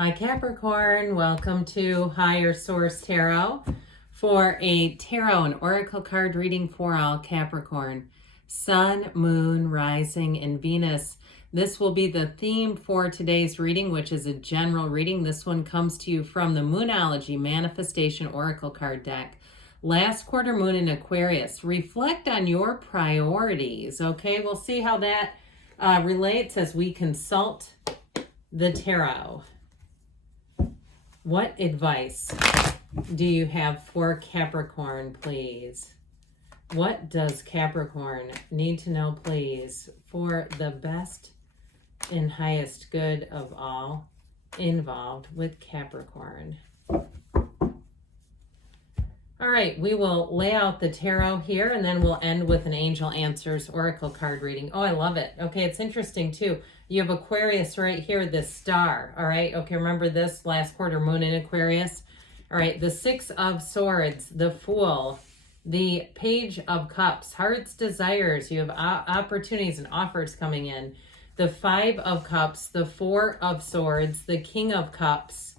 Hi Capricorn, welcome to Higher Source Tarot for a tarot and oracle card reading for all Capricorn. Sun, Moon, Rising, and Venus. This will be the theme for today's reading, which is a general reading. This one comes to you from the Moonology Manifestation Oracle card deck. Last quarter moon in Aquarius. Reflect on your priorities, okay? We'll see how that relates as we consult the tarot. What advice do you have for Capricorn, please? What does Capricorn need to know, please, for the best and highest good of all involved with Capricorn? All right, we will lay out the tarot here, and then we'll end with an Angel Answers Oracle card reading. Oh, I love it. Okay, it's interesting, too. You have Aquarius right here, this star, all right? Okay, remember this last quarter moon in Aquarius? All right, the Six of Swords, the Fool, the Page of Cups, Heart's Desires. You have opportunities and offers coming in. The Five of Cups, the Four of Swords, the King of Cups,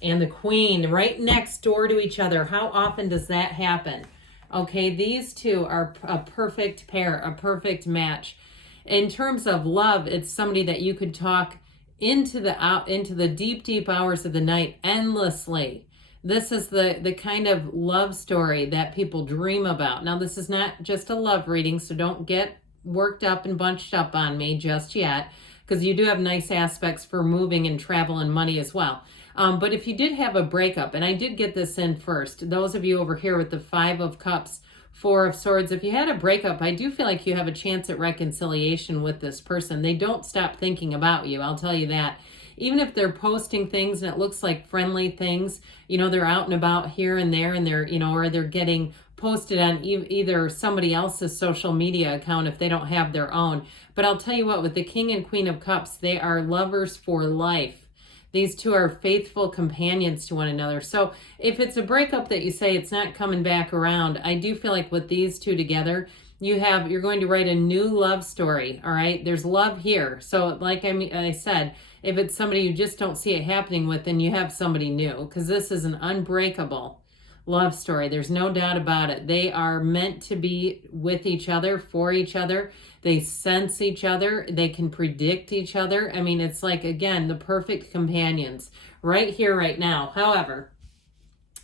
and the Queen right next door to each other. How often does that happen? Okay, these two are a perfect pair, a perfect match. In terms of love, it's somebody that you could talk into the deep hours of the night endlessly. This is the kind of love story that people dream about. Now, this is not just a love reading, so don't get worked up and bunched up on me just yet, because you do have nice aspects for moving and travel and money as well. But if you did have a breakup, and I did get this in first, those of you over here with the Five of Cups, Four of Swords, if you had a breakup, I do feel like you have a chance at reconciliation with this person. They don't stop thinking about you, I'll tell you that. Even if they're posting things and it looks like friendly things, you know, they're out and about here and there, and they're, you know, or they're getting posted on either somebody else's social media account if they don't have their own. But I'll tell you what, with the King and Queen of Cups, they are lovers for life. These two are faithful companions to one another. So if it's a breakup that you say it's not coming back around, I do feel like with these two together, you're going to write a new love story, all right? There's love here. So like I said, if it's somebody you just don't see it happening with, then you have somebody new, because this is an unbreakable love story. There's no doubt about it. They are meant to be with each other, for each other. They sense each other. They can predict each other. I mean, it's like, again, the perfect companions right here, right now. However,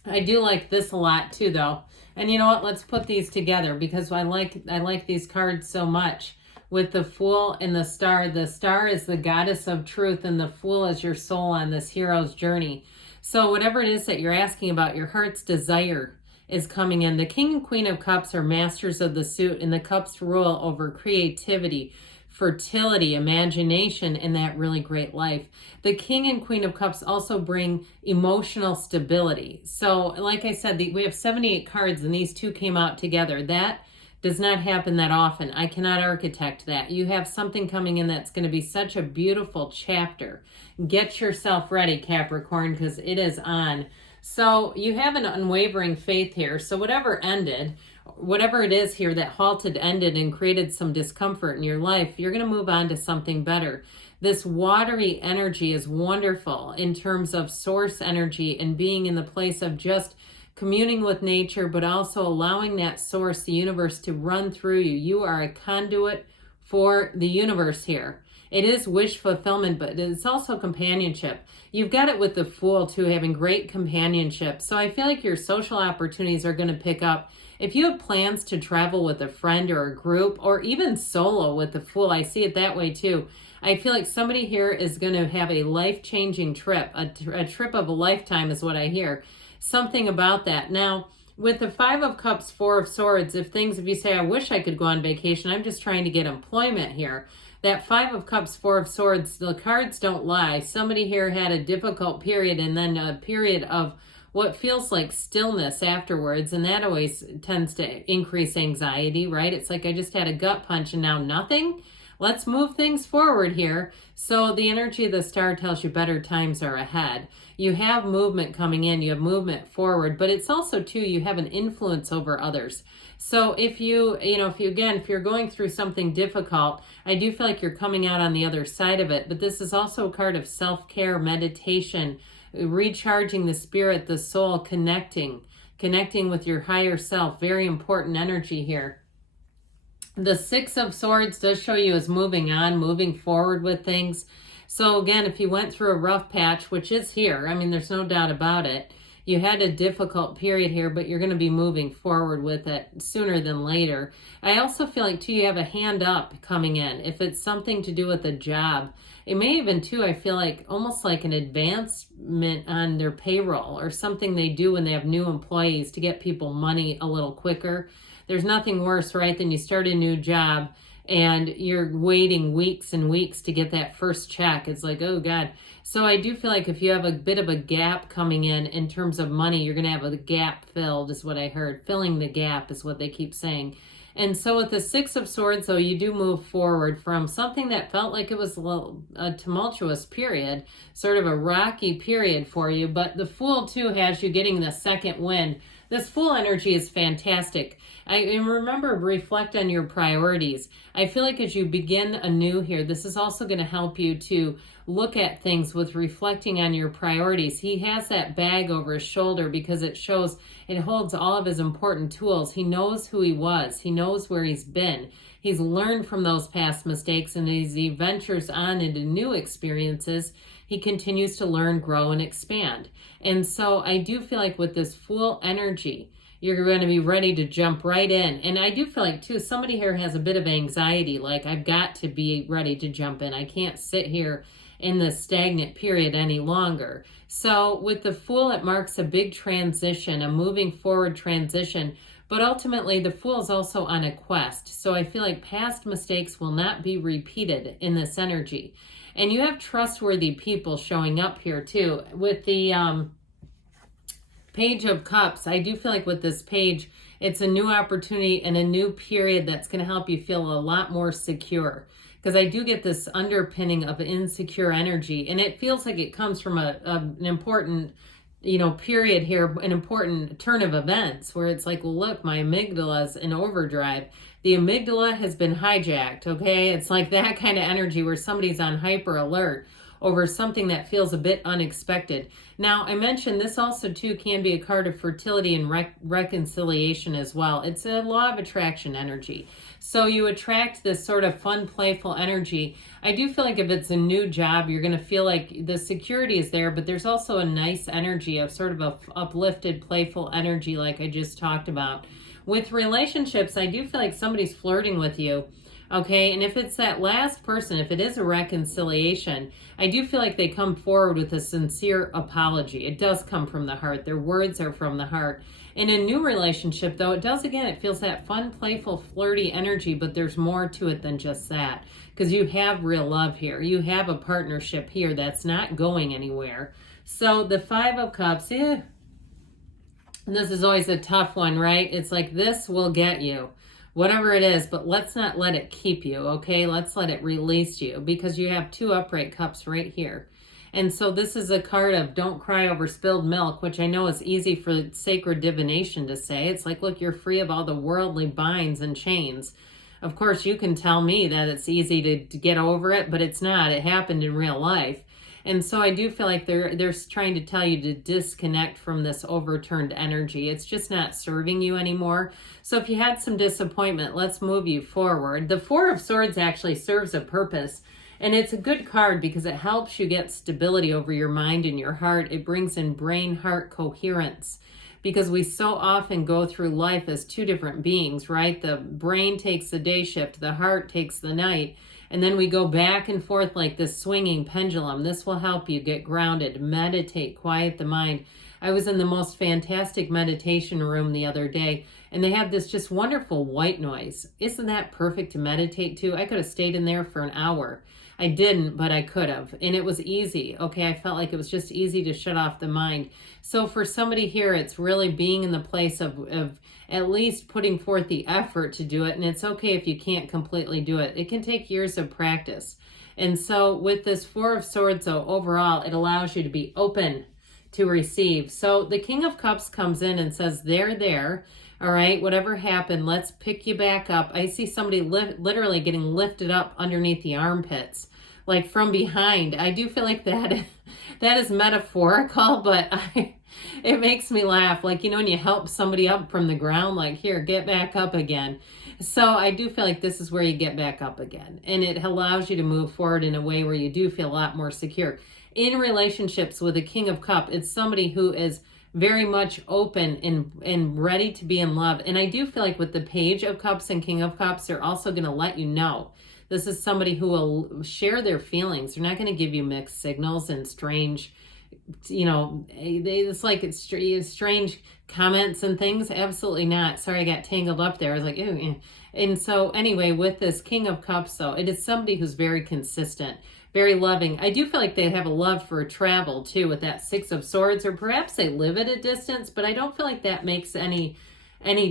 I do like this a lot too, though. And you know what? Let's put these together, because I like these cards so much. With the Fool and the Star. The Star is the goddess of truth, and the Fool is your soul on this hero's journey. So whatever it is that you're asking about, your heart's desire is coming in. The King and Queen of Cups are masters of the suit, and the Cups rule over creativity, fertility, imagination, and that really great life. The King and Queen of Cups also bring emotional stability. So like I said, we have 78 cards, and these two came out together. That does not happen that often. I cannot architect that. You have something coming in that's going to be such a beautiful chapter. Get yourself ready, Capricorn, because it is on. So you have an unwavering faith here. So whatever it is here that halted, ended, and created some discomfort in your life, you're going to move on to something better. This watery energy is wonderful in terms of source energy and being in the place of just communing with nature, but also allowing that source, the universe, to run through you. You are a conduit for the universe here. It is wish fulfillment, but it's also companionship. You've got it with the Fool too, having great companionship. So I feel like your social opportunities are going to pick up. If you have plans to travel with a friend or a group, or even solo with the Fool, I see it that way too. I feel like somebody here is going to have a life-changing trip. A trip of a lifetime is what I hear. Something about that. Now, with the Five of Cups, Four of Swords, if you say, I wish I could go on vacation, I'm just trying to get employment here. That Five of Cups, Four of Swords, the cards don't lie. Somebody here had a difficult period, and then a period of what feels like stillness afterwards, and that always tends to increase anxiety, right? It's like I just had a gut punch and now nothing. let's move things forward here. So the energy of the star tells you better times are ahead. You have movement coming in, you have movement forward, but it's also too, you have an influence over others. So if if you're going through something difficult, I do feel like you're coming out on the other side of it. But this is also a card of self-care, meditation, recharging the spirit, the soul, connecting with your higher self. Very important energy here. The Six of Swords does show you as moving on, moving forward with things. So again, if you went through a rough patch, which is here, I mean, there's no doubt about it, you had a difficult period here, but you're going to be moving forward with it sooner than later. I also feel like, too, you have a hand up coming in. If it's something to do with a job, it may even, too, I feel like almost like an advancement on their payroll or something they do when they have new employees to get people money a little quicker. There's nothing worse, right, than you start a new job and you're waiting weeks and weeks to get that first check. It's like, oh God. So I do feel like if you have a bit of a gap coming in terms of money, you're going to have a gap filled, is what I heard. Filling the gap is what they keep saying. And so with the Six of Swords, though, you do move forward from something that felt like it was a tumultuous period, sort of a rocky period for you. But the Fool, too, has you getting the second wind. This Fool energy is fantastic. And remember, reflect on your priorities. I feel like as you begin anew here, this is also going to help you to look at things with reflecting on your priorities. He has that bag over his shoulder because it holds all of his important tools. He knows who he was. He knows where he's been. He's learned from those past mistakes, and as he ventures on into new experiences, he continues to learn, grow, and expand. And so I do feel like with this Fool energy, you're going to be ready to jump right in. And I do feel like, too, somebody here has a bit of anxiety, like I've got to be ready to jump in. I can't sit here in this stagnant period any longer. So with the Fool, it marks a big transition, a moving forward transition. But ultimately, the Fool is also on a quest. So I feel like past mistakes will not be repeated in this energy. And you have trustworthy people showing up here, too. With the Page of Cups, I do feel like with this page, it's a new opportunity and a new period that's going to help you feel a lot more secure. Because I do get this underpinning of insecure energy, and it feels like it comes from an important, period here, an important turn of events where it's like, well, look, my amygdala's in overdrive. The amygdala has been hijacked, okay? It's like that kind of energy where somebody's on hyper alert over something that feels a bit unexpected. Now, I mentioned this also, too, can be a card of fertility and reconciliation as well. It's a law of attraction energy. So you attract this sort of fun, playful energy. I do feel like if it's a new job, you're going to feel like the security is there, but there's also a nice energy of sort of a uplifted, playful energy like I just talked about. With relationships, I do feel like somebody's flirting with you. Okay, and if it's that last person, if it is a reconciliation, I do feel like they come forward with a sincere apology. It does come from the heart. Their words are from the heart. In a new relationship, though, it feels that fun, playful, flirty energy, but there's more to it than just that. Because you have real love here. You have a partnership here that's not going anywhere. So the Five of Cups, and this is always a tough one, right? It's like, this will get you. Whatever it is, but let's not let it keep you, okay? Let's let it release you, because you have two upright cups right here. And so this is a card of don't cry over spilled milk, which I know is easy for sacred divination to say. It's like, look, you're free of all the worldly binds and chains. Of course, you can tell me that it's easy to get over it, but it's not. It happened in real life. And so I do feel like they're trying to tell you to disconnect from this overturned energy. It's just not serving you anymore. So if you had some disappointment, let's move you forward. The Four of Swords actually serves a purpose. And it's a good card because it helps you get stability over your mind and your heart. It brings in brain-heart coherence. Because we so often go through life as two different beings, right? The brain takes the day shift, the heart takes the night. And then we go back and forth like this swinging pendulum. This will help you get grounded, meditate, quiet the mind. I was in the most fantastic meditation room the other day, and they had this just wonderful white noise. Isn't that perfect to meditate to? I could have stayed in there for an hour. I didn't, but I could have. And it was easy. Okay, I felt like it was just easy to shut off the mind. So for somebody here, it's really being in the place of at least putting forth the effort to do it. And it's okay if you can't completely do it. It can take years of practice. And so with this Four of Swords, though, overall, it allows you to be open to receive. So the King of Cups comes in and says, there. All right, whatever happened, let's pick you back up. I see somebody literally getting lifted up underneath the armpits, like from behind. I do feel like that is metaphorical, but it makes me laugh. Like, you know, when you help somebody up from the ground, like, here, get back up again. So I do feel like this is where you get back up again. And it allows you to move forward in a way where you do feel a lot more secure. In relationships with a King of Cups, it's somebody who is very much open and ready to be in love. And I do feel like with the Page of Cups and King of Cups, they're also going to let you know. This is somebody who will share their feelings. They're not going to give you mixed signals and strange, you know, it's like it's strange comments and things. Absolutely not. Sorry, I got tangled up there. I was like, ew. And so anyway, with this King of Cups, though, it is somebody who's very consistent, very loving. I do feel like they have a love for travel too with that Six of Swords, or perhaps they live at a distance, but I don't feel like that makes any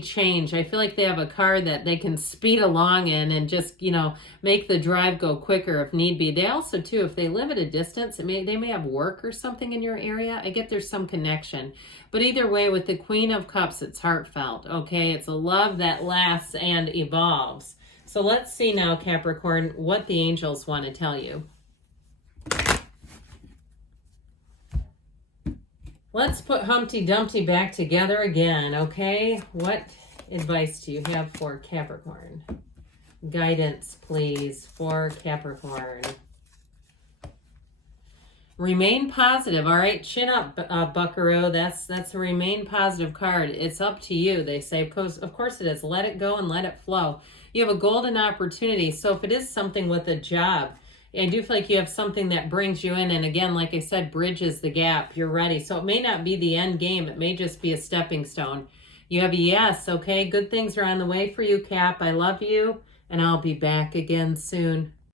change. I feel like they have a car that they can speed along in and just, you know, make the drive go quicker if need be. They also too, if they live at a distance, they may have work or something in your area. I get there's some connection. But either way, with the Queen of Cups, it's heartfelt, okay? It's a love that lasts and evolves. So let's see now, Capricorn, what the angels want to tell you. Let's put Humpty Dumpty back together again, okay? What advice do you have for Capricorn? Guidance, please, for Capricorn. Remain positive, all right? Chin up, buckaroo. That's a remain positive card. It's up to you, they say. Of course it is. Let it go and let it flow. You have a golden opportunity. So if it is something with a job, I do feel like you have something that brings you in. And again, like I said, bridges the gap. You're ready. So it may not be the end game. It may just be a stepping stone. You have a yes, okay? Good things are on the way for you, Cap. I love you, and I'll be back again soon.